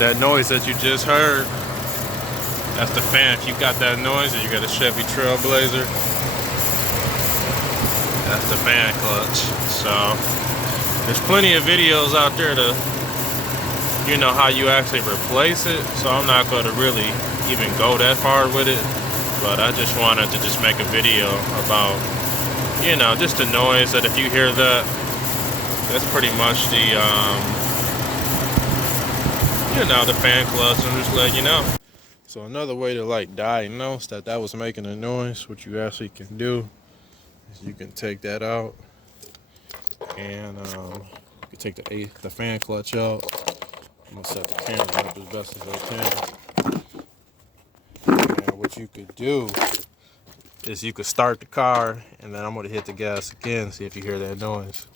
that noise that you just heard, that's the fan. If you got that noise and you got a Chevy Trailblazer, that's the fan clutch. So there's plenty of videos out there to, you know, how you actually replace it. So I'm not going to really even go that far with it, but I just wanted to just make a video about, you know, just the noise that if you hear that, that's pretty much the, you know, the fan clutch. I'm just letting you know. So another way to like diagnose that was making a noise, what you actually can do is you can take that out and you can take the fan clutch out. I'm gonna set the camera up as best as I can. And what you could do is you could start the car, and then I'm gonna hit the gas again, see if you hear that noise.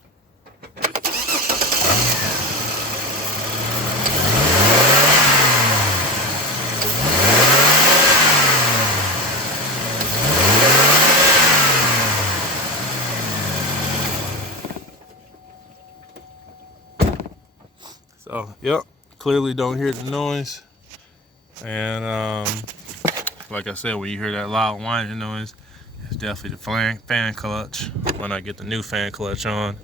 So, yep, clearly don't hear the noise. And like I said, when you hear that loud whining noise, it's definitely the fan clutch. When I get the new fan clutch on,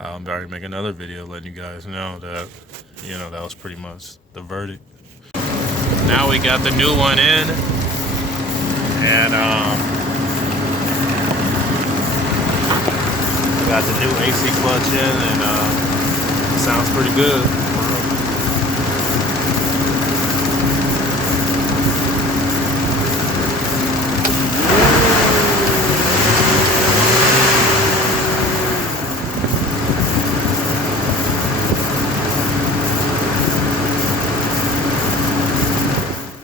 I'll already make another video letting you guys know that, you know, that was pretty much the verdict. Now we got the new one in, and got the new AC clutch in, and it sounds pretty good.